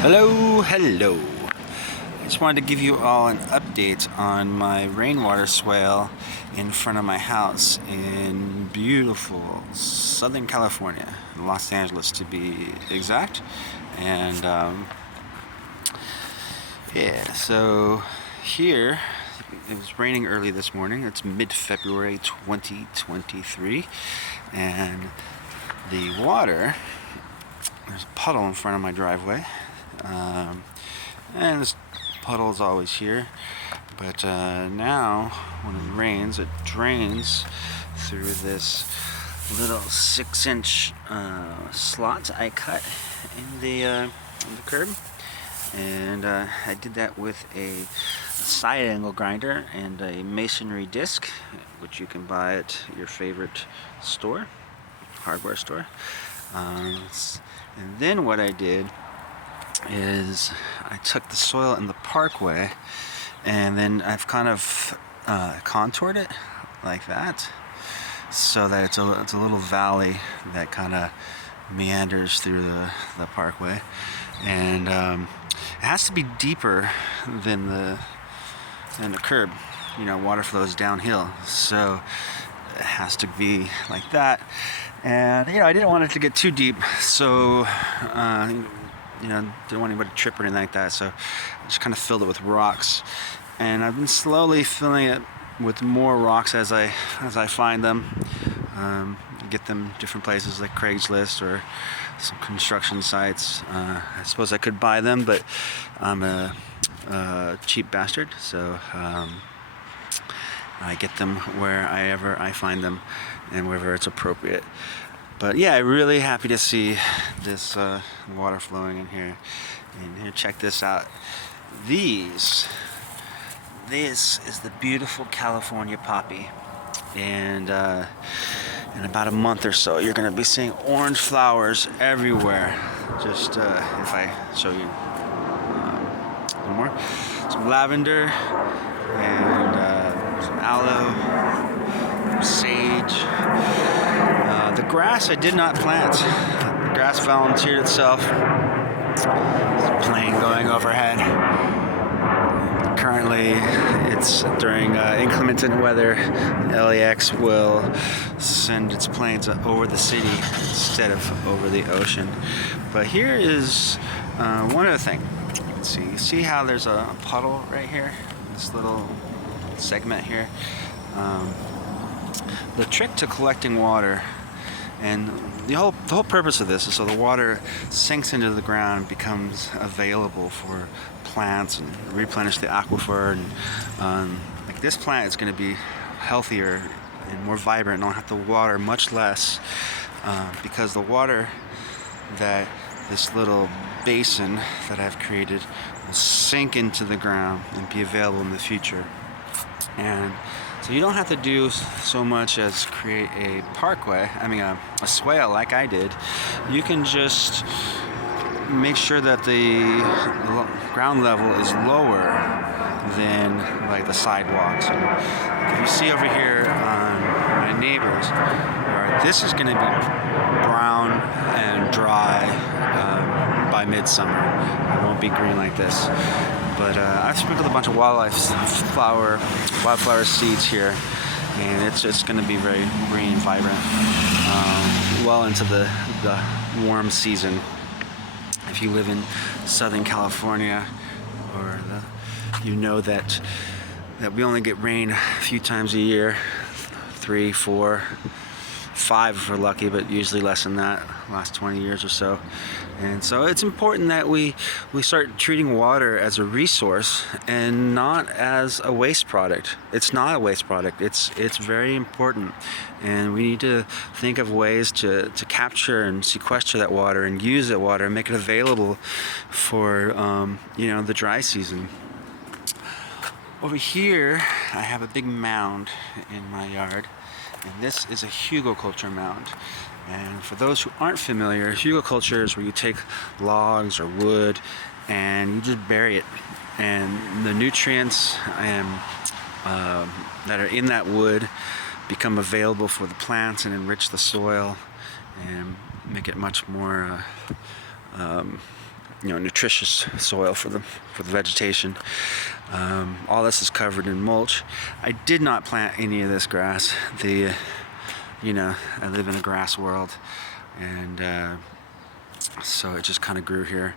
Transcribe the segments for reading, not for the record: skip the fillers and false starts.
Hello. I just wanted to give you all an update on my rainwater swale in front of my house in beautiful Southern California, Los Angeles to be exact. And yeah, so here it was raining early this morning. It's mid-February 2023, and the water, there's a puddle in front of my driveway. And this puddle is always here, but now when it rains, it drains through this little 6-inch slot I cut in the curb, and I did that with a side angle grinder and a masonry disc, which you can buy at your favorite store, hardware store. And then what I did is I took the soil in the parkway, and then I've kind of contoured it like that, so that it's a little valley that kind of meanders through the parkway, and it has to be deeper than the curb. You know, water flows downhill, so it has to be like that. And I didn't want it to get too deep, so didn't want anybody to trip or anything like that, so I just kind of filled it with rocks, and I've been slowly filling it with more rocks as I find them. Get them different places like Craigslist or some construction sites. I suppose I could buy them, but I'm a cheap bastard, so I get them wherever I find them and wherever it's appropriate. But yeah, I'm really happy to see this water flowing in here. And here, check this out. This is the beautiful California poppy. And in about a month or so, you're going to be seeing orange flowers everywhere. Just if I show you one more. Some lavender and some aloe, sage. The grass I did not plant. The grass volunteered itself. There's a plane going overhead. Currently, it's during inclement weather. LAX will send its planes over the city instead of over the ocean. But here is one other thing. Let's see. You see how there's a puddle right here? This little segment here. The trick to collecting water, and the whole purpose of this is so the water sinks into the ground and becomes available for plants and replenish the aquifer. And like this plant is going to be healthier and more vibrant, and I'll have to water much less because the water that this little basin that I've created will sink into the ground and be available in the future. And so you don't have to do so much as create a parkway, a swale like I did. You can just make sure that the ground level is lower than like the sidewalks. If you see over here on my neighbors, this is going to be brown and dry by midsummer. It won't be green like this. But I've sprinkled a bunch of wildflower seeds here, and it's going to be very green, vibrant, well into the warm season. If you live in Southern California, or that we only get rain a few times a year, 3, 4, 5 if we're lucky, but usually less than that, last 20 years or so. And so it's important that we start treating water as a resource and not as a waste product. It's not a waste product. It's very important, and we need to think of ways to capture and sequester that water and use that water and make it available for the dry season. Over here, I have a big mound in my yard, and this is a hugelkultur mound. And for those who aren't familiar, hugelkultur is where you take logs or wood and you just bury it, and the nutrients that are in that wood become available for the plants and enrich the soil and make it much more nutritious soil for the vegetation. All this is covered in mulch. I did not plant any of this grass. I live in a grass world, and so it just kind of grew here.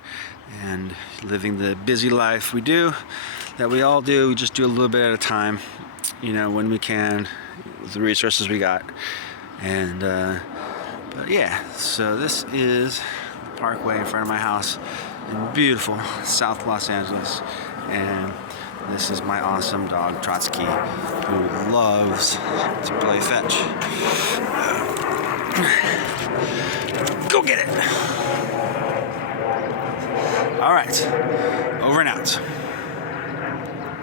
And living the busy life that we all do, we just do a little bit at a time, when we can, with the resources we got. And but yeah, so this is the parkway in front of my house in beautiful South Los Angeles, and this is my awesome dog Trotsky, who loves to play fetch. Go get it! All right, over and out.